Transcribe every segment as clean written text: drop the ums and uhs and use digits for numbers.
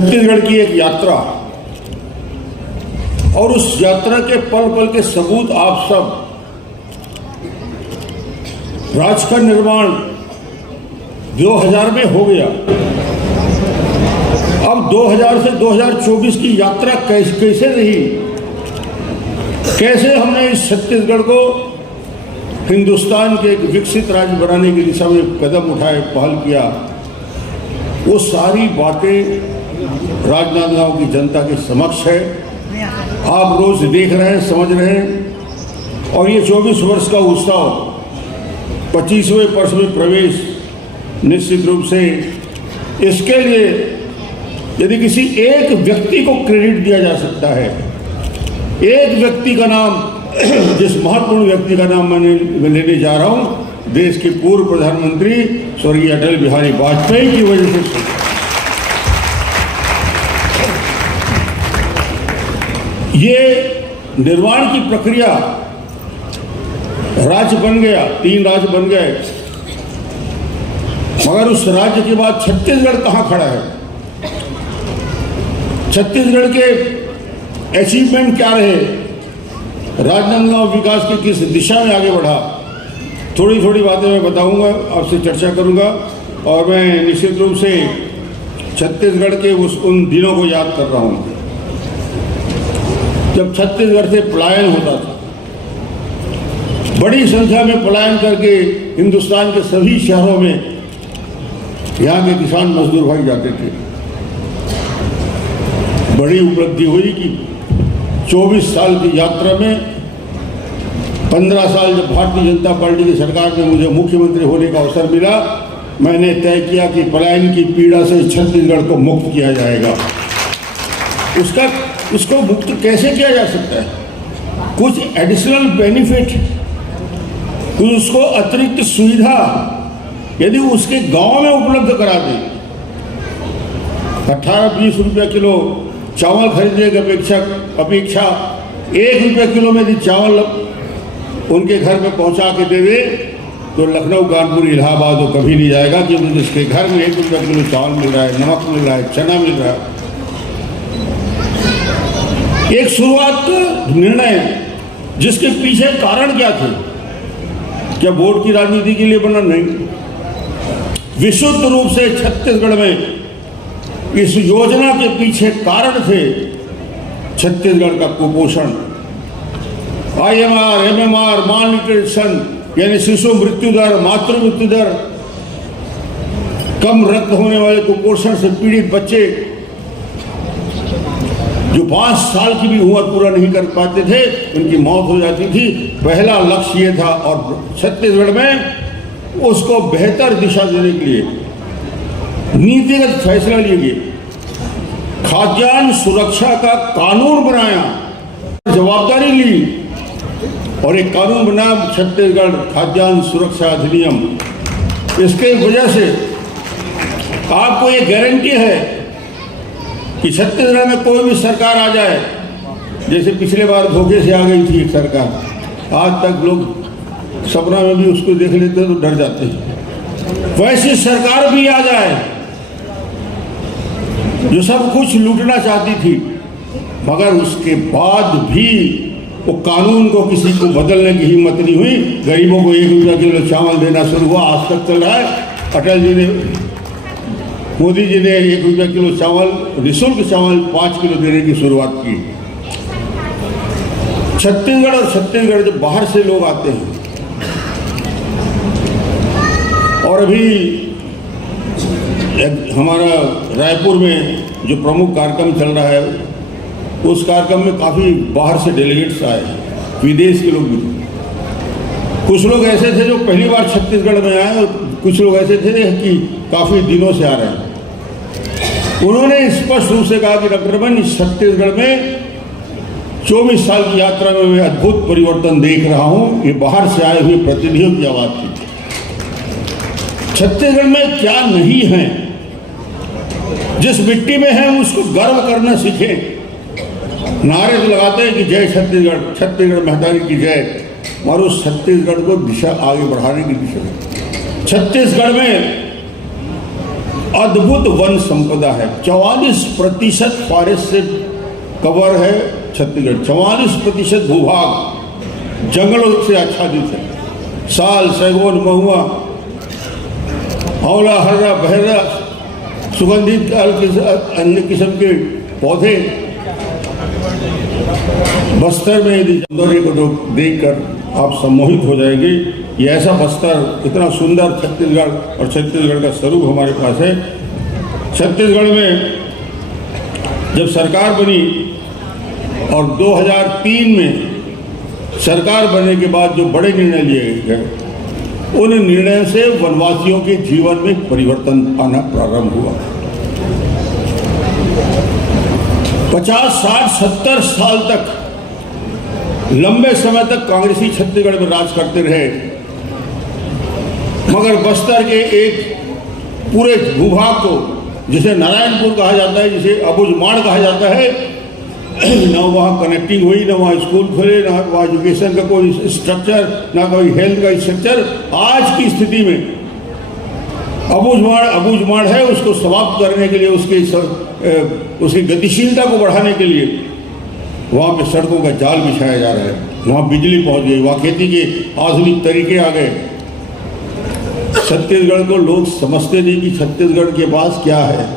छत्तीसगढ़ की एक यात्रा और उस यात्रा के पल पल के सबूत आप सब। राज्य का निर्माण 2000 में हो गया। अब 2000 से 2024 की यात्रा कैसे रही, कैसे हमने इस छत्तीसगढ़ को हिंदुस्तान के एक विकसित राज्य बनाने की दिशा में कदम उठाए, पहल किया, वो सारी बातें राजनांदगांव की जनता के समक्ष है। आप रोज देख रहे हैं, समझ रहे हैं। और ये 24 वर्ष का उत्सव 25वें वर्ष में प्रवेश निश्चित रूप से इसके लिए यदि किसी एक व्यक्ति को क्रेडिट दिया जा सकता है, एक व्यक्ति का नाम, जिस महत्वपूर्ण व्यक्ति का नाम मैं लेने जा रहा हूं, देश के पूर्व प्रधानमंत्री स्वर्गीय अटल बिहारी वाजपेयी की वजह से। ये निर्माण की प्रक्रिया, राज्य बन गया, 3 राज्य बन गए, मगर उस राज्य के बाद छत्तीसगढ़ कहां खड़ा है? छत्तीसगढ़ के अचीवमेंट क्या रहे? राजनांदगांव विकास की किस दिशा में आगे बढ़ा? थोड़ी थोड़ी बातें मैं बताऊंगा, आपसे चर्चा करूंगा। और मैं निश्चित रूप से छत्तीसगढ़ के उन दिनों को याद कर रहा हूं जब छत्तीसगढ़ से पलायन होता था। बड़ी संख्या में पलायन करके हिंदुस्तान के सभी शहरों में यहाँ के किसान मजदूर भाई जाते थे। बड़ी उपलब्धि हुई कि 24 साल की यात्रा में 15 साल जब भारतीय जनता पार्टी की सरकार में मुझे मुख्यमंत्री होने का अवसर मिला, मैंने तय किया कि पलायन की पीड़ा से छत्तीसगढ़ को मुक्त किया जाएगा। उसको मुक्त कैसे किया जा सकता है? कुछ एडिशनल बेनिफिट, उसको अतिरिक्त सुविधा यदि उसके गांव में उपलब्ध करा दे। 18-20 रुपये किलो चावल खरीदने की अपेक्षा 1 रुपये किलो में यदि चावल उनके घर में पहुंचा के दे दे तो लखनऊ, कानपुर, इलाहाबाद वो कभी नहीं जाएगा, क्योंकि जिसके घर में 1 रुपये किलो चावल मिल रहा है, नमक मिल रहा है, चना मिल रहा है। एक शुरुआत का निर्णय जिसके पीछे कारण क्या थे? क्या वोट की राजनीति के लिए बना? नहीं, विशुद्ध रूप से छत्तीसगढ़ में इस योजना के पीछे कारण थे छत्तीसगढ़ का कुपोषण, IMR, MMR, माल न्यूट्रिशन यानी शिशु मृत्यु दर, मातृ मृत्यु दर, कम रक्त होने वाले कुपोषण से पीड़ित बच्चे जो 5 साल की भी उम्र पूरा नहीं कर पाते थे, उनकी मौत हो जाती थी। पहला लक्ष्य ये था और छत्तीसगढ़ में उसको बेहतर दिशा देने के लिए नीतिगत फैसला लिए गए। खाद्यान्न सुरक्षा का कानून बनाया, जवाबदारी ली और एक कानून बना छत्तीसगढ़ खाद्यान्न सुरक्षा अधिनियम। इसके वजह से आपको ये गारंटी है कि छत्तीसगढ़ में कोई भी सरकार आ जाए, जैसे पिछले बार धोखे से आ गई थी एक सरकार, आज तक लोग सपना में भी उसको देख लेते तो डर जाते हैं, वैसी सरकार भी आ जाए जो सब कुछ लूटना चाहती थी, मगर उसके बाद भी वो कानून को किसी को बदलने की हिम्मत नहीं हुई। गरीबों को 1 रुपया किलो चावल देना शुरू हुआ, आज तक चल रहा है। अटल जी ने, मोदी जी ने 1 रुपया किलो चावल, निःशुल्क चावल 5 किलो देने की शुरुआत की। छत्तीसगढ़ और छत्तीसगढ़ जब बाहर से लोग आते हैं, और अभी हमारा रायपुर में जो प्रमुख कार्यक्रम चल रहा है, उस कार्यक्रम में काफ़ी बाहर से डेलीगेट्स आए, विदेश के लोग भी। कुछ लोग ऐसे थे जो पहली बार छत्तीसगढ़ में आए और कुछ लोग ऐसे थे कि काफ़ी दिनों से आ रहे हैं। उन्होंने स्पष्ट रूप से कहा कि डॉक्टर मन, छत्तीसगढ़ में 24 साल की यात्रा में मैं अद्भुत परिवर्तन देख रहा हूं। ये बाहर से आए हुए प्रतिनिधियों की आवाज थी। छत्तीसगढ़ में क्या नहीं है, जिस मिट्टी में है उसको गर्व करना सीखें। नारे लगाते हैं कि जय छत्तीसगढ़, छत्तीसगढ़ महतारी की जय, और उस छत्तीसगढ़ को दिशा आगे बढ़ाने की दिशा में छत्तीसगढ़ में अद्भुत वन संपदा है। 44% फॉरेस्ट से कवर है छत्तीसगढ़। 44% भूभाग जंगलों से आच्छादित है। साल, सैगोन, महुआ, आंवला, हर्रा, बहरा, सुगंधित अन्य किस्म के पौधे। बस्तर में यदि सौंदर्य को देखकर आप सम्मोहित हो जाएंगे। ये ऐसा बस्तर, इतना सुंदर छत्तीसगढ़, और छत्तीसगढ़ का स्वरूप हमारे पास है। छत्तीसगढ़ में जब सरकार बनी और 2003 में सरकार बनने के बाद जो बड़े निर्णय लिए गए, उन निर्णयों से वनवासियों के जीवन में परिवर्तन आना प्रारंभ हुआ। 50, 60, 70 साल तक, लंबे समय तक कांग्रेसी छत्तीसगढ़ में राज करते रहे, मगर बस्तर के एक पूरे भूभाग को, जिसे नारायणपुर कहा जाता है, जिसे अबुझमाड़ कहा जाता है, न वहाँ कनेक्टिंग हुई, न वहाँ स्कूल खुले, न वहाँ एजुकेशन का कोई स्ट्रक्चर, न कोई हेल्थ का स्ट्रक्चर। आज की स्थिति में अबुझमाड़ है, उसको समाप्त करने के लिए, उसकी गतिशीलता को बढ़ाने के लिए वहाँ पे सड़कों का जाल बिछाया जा रहा है। वहाँ बिजली पहुँच गई, वहाँ खेती के आधुनिक तरीके आ गए। छत्तीसगढ़ को लोग समझते नहीं कि छत्तीसगढ़ के पास क्या है।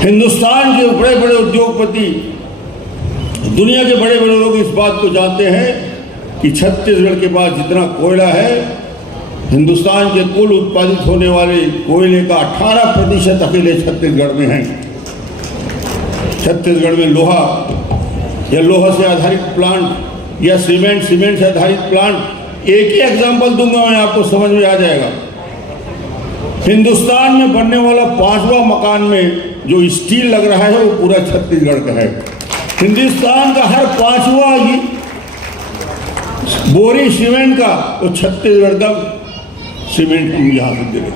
हिंदुस्तान के बड़े बड़े उद्योगपति, दुनिया के बड़े बड़े लोग इस बात को जानते हैं कि छत्तीसगढ़ के पास जितना कोयला है, हिंदुस्तान के कुल उत्पादित होने वाले कोयले का 18% अकेले छत्तीसगढ़ में है। छत्तीसगढ़ में लोहा या लोहा से आधारित प्लांट या सीमेंट से आधारित प्लांट, एक ही एग्जाम्पल दूंगा मैं, आपको समझ में आ जाएगा। हिंदुस्तान में बनने वाला 5वां मकान में जो स्टील लग रहा है वो पूरा छत्तीसगढ़ का है। हिंदुस्तान का हर 5वां बोरी सीमेंट का वो छत्तीसगढ़ का सीमेंट हम यहाँ से दे रहे।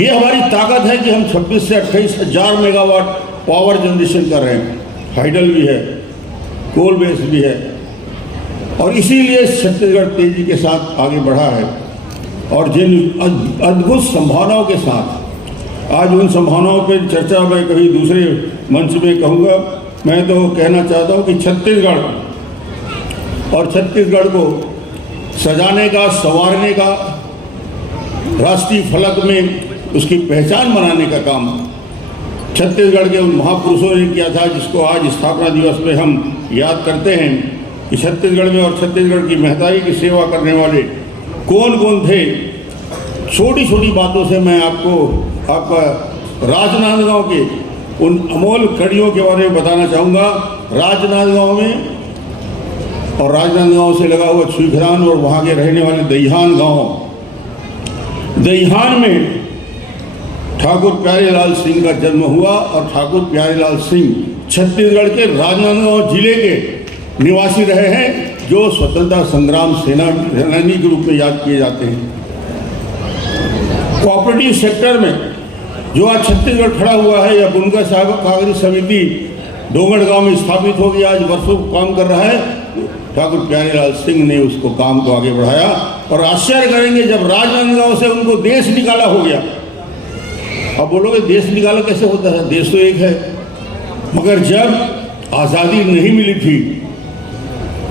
ये हमारी ताकत है कि हम 26 से 28 हजार मेगावाट पावर जनरेशन कर रहे हैं। हाइडल भी है, कोल बेस भी है, और इसीलिए छत्तीसगढ़ तेजी के साथ आगे बढ़ा है। और जिन अद्भुत संभावनाओं के साथ, आज उन संभावनाओं पर चर्चा मैं कभी दूसरे मंच में कहूँगा। मैं तो कहना चाहता हूँ कि छत्तीसगढ़ और छत्तीसगढ़ को सजाने का, संवारने का, राष्ट्रीय फलक में उसकी पहचान बनाने का काम छत्तीसगढ़ के उन महापुरुषों ने किया था, जिसको आज स्थापना दिवस पे हम याद करते हैं कि छत्तीसगढ़ में और छत्तीसगढ़ की महतारी की सेवा करने वाले कौन कौन थे। छोटी छोटी बातों से मैं आपका राजनांदगांव के उन अमोल कड़ियों के बारे में बताना चाहूँगा। राजनांदगांव में और राजनांदगांव से लगा हुआ छुईखदान और वहाँ के रहने वाले दहिहान गाँव, दहिहान में ठाकुर प्यारेलाल सिंह का जन्म हुआ। और ठाकुर प्यारेलाल सिंह छत्तीसगढ़ के राजनांदगांव जिले के निवासी रहे हैं, जो स्वतंत्रता संग्राम सेनानी के रूप में याद किए जाते हैं। कोऑपरेटिव सेक्टर में जो आज छत्तीसगढ़ खड़ा हुआ है, या बुनकर सहकारी समिति डोंगरगांव में स्थापित होगी, आज वर्षों काम कर रहा है, ठाकुर प्यारेलाल सिंह ने उसको काम को आगे बढ़ाया। और आश्चर्य करेंगे, जब राजनांदगांव से उनको देश निकाला हो गया। अब बोलोगे देश निकाला कैसे होता है, देश तो एक है। मगर जब आज़ादी नहीं मिली थी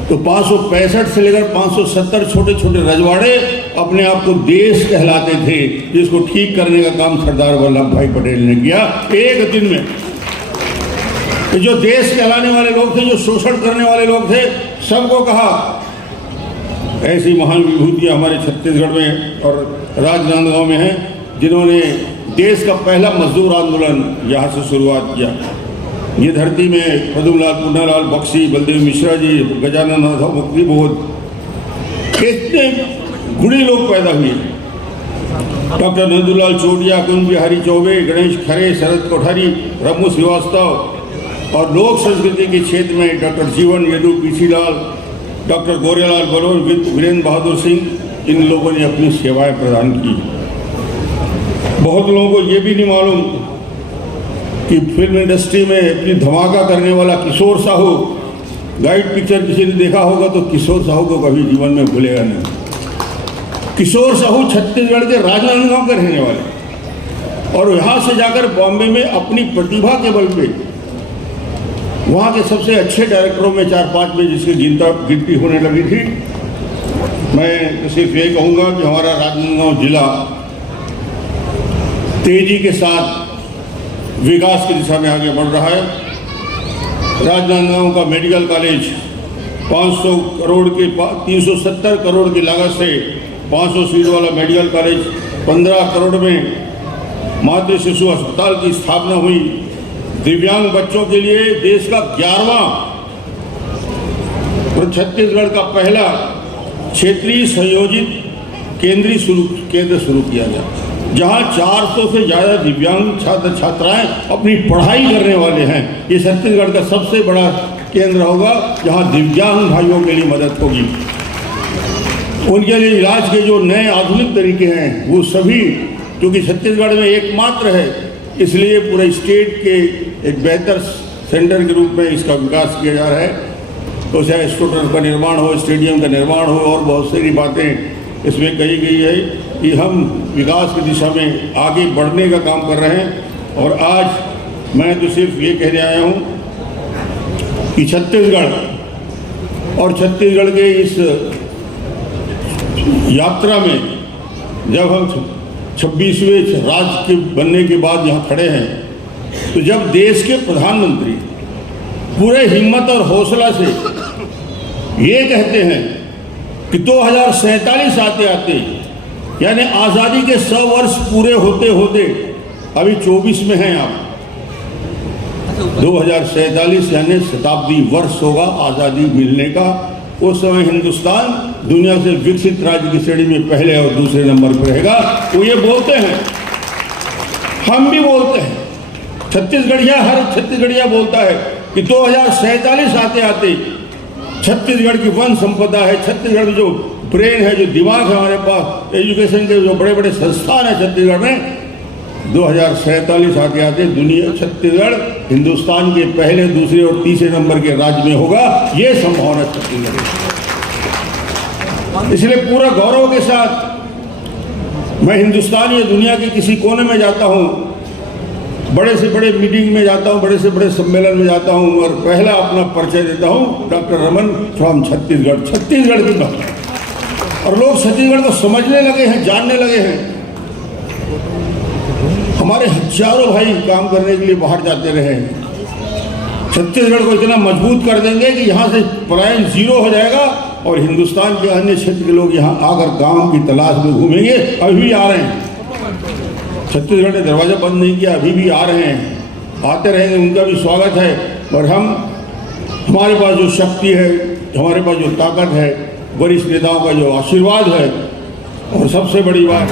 तो 565 से लेकर 570 छोटे छोटे रजवाड़े अपने आप को देश कहलाते थे, जिसको ठीक करने का काम सरदार वल्लभ भाई पटेल ने किया एक दिन में। तो जो देश कहलाने वाले लोग थे, जो शोषण करने वाले लोग थे, सबको कहा। ऐसी महान विभूतियाँ हमारे छत्तीसगढ़ में और राजनांदगांव में हैं, जिन्होंने देश का पहला मजदूर आंदोलन यहाँ से शुरुआत किया। ये धरती में पद्मलाल, पुन्नालाल बख्शी, बलदेव मिश्रा जी, गजानन मुक्ति बोध, कितने गुणी लोग पैदा हुए। डॉक्टर नंदूलाल चोटिया, कुंज बिहारी चौबे, गणेश खरे, शरद कोठारी, रमू श्रीवास्तव। और लोक संस्कृति के क्षेत्र में डॉक्टर जीवन यदु पीछीलाल, डॉक्टर गोरेलाल बलोर, वीरेंद्र बहादुर सिंह, इन लोगों ने अपनी सेवाएं प्रदान की। बहुत लोगों को ये भी नहीं मालूम कि फिल्म इंडस्ट्री में इतनी धमाका करने वाला किशोर साहू, गाइड पिक्चर किसी ने देखा होगा तो किशोर साहू को कभी जीवन में भूलेगा नहीं। किशोर साहू छत्तीसगढ़ के राजनांदगांव के रहने वाले, और यहाँ से जाकर बॉम्बे में अपनी प्रतिभा के बल पे वहाँ के सबसे अच्छे डायरेक्टरों में 4-5 में जिसकी गिनती होने लगी थी। मैं सिर्फ ये कहूँगा कि हमारा राजनांदगांव जिला तेजी के साथ विकास की दिशा में आगे बढ़ रहा है। राजनांदगांव का मेडिकल कॉलेज 500 करोड़ की 370 करोड़ की लागत से 500 सीट वाला मेडिकल कॉलेज, 15 करोड़ में मातृ शिशु अस्पताल की स्थापना हुई। दिव्यांग बच्चों के लिए देश का 11वां और छत्तीसगढ़ का पहला क्षेत्रीय संयोजित केंद्र शुरू किया गया, जहां 400 से ज़्यादा दिव्यांग छात्र छात्राएं अपनी पढ़ाई करने वाले हैं। ये छत्तीसगढ़ का सबसे बड़ा केंद्र होगा जहां दिव्यांग भाइयों के लिए मदद होगी। उनके लिए इलाज के जो नए आधुनिक तरीके हैं वो सभी, क्योंकि छत्तीसगढ़ में एकमात्र है, इसलिए पूरे स्टेट के एक बेहतर सेंटर के रूप में इसका विकास किया जा रहा है। तो चाहे स्कूटर का निर्माण हो, स्टेडियम का निर्माण हो और बहुत सारी बातें इसमें कही गई है कि हम विकास की दिशा में आगे बढ़ने का काम कर रहे हैं। और आज मैं तो सिर्फ ये कहने आया हूँ कि छत्तीसगढ़ और छत्तीसगढ़ के इस यात्रा में जब हम 26वें राज्य के बनने के बाद यहाँ खड़े हैं, तो जब देश के प्रधानमंत्री पूरे हिम्मत और हौसला से ये कहते हैं कि 2047 आते आते, यानी आज़ादी के 100 वर्ष पूरे होते होते, अभी 24 में हैं आप, 2047 यानी शताब्दी वर्ष होगा आज़ादी मिलने का। उस समय हिंदुस्तान दुनिया से विकसित राज्य की श्रेणी में पहले और दूसरे नंबर पर रहेगा। वो ये बोलते हैं, हम भी बोलते हैं, छत्तीसगढ़िया हर छत्तीसगढ़िया बोलता है कि 2047 आते आते छत्तीसगढ़ की वन संपदा है, छत्तीसगढ़ जो ब्रेन है, जो दिमाग है हमारे पास, एजुकेशन के जो बड़े बड़े संस्थान है छत्तीसगढ़ में, 2047 आते आते दुनिया छत्तीसगढ़ हिंदुस्तान के पहले, दूसरे और तीसरे नंबर के राज्य में होगा। ये संभावना छत्तीसगढ़ है। इसलिए पूरा गौरव के साथ मैं हिंदुस्तान या दुनिया के किसी कोने में जाता हूँ, बड़े से बड़े मीटिंग में जाता हूँ, बड़े से बड़े सम्मेलन में जाता हूँ और पहला अपना परिचय देता हूँ, डॉक्टर रमन फ्रॉम छत्तीसगढ़, छत्तीसगढ़ की बात। और लोग छत्तीसगढ़ को समझने लगे हैं, जानने लगे हैं। हमारे हजारों भाई काम करने के लिए बाहर जाते रहे हैं। छत्तीसगढ़ को इतना मजबूत कर देंगे कि यहाँ से पलायन जीरो हो जाएगा और हिंदुस्तान के अन्य क्षेत्र के लोग यहाँ आकर काम की तलाश में घूमेंगे। अभी भी आ रहे हैं, छत्तीसगढ़ ने दरवाजा बंद नहीं किया, अभी भी आ रहे हैं, आते रहेंगे, उनका भी स्वागत है। और हमारे पास जो शक्ति है, हमारे पास जो ताकत है, वरिष्ठ नेताओं का जो आशीर्वाद है, और सबसे बड़ी बात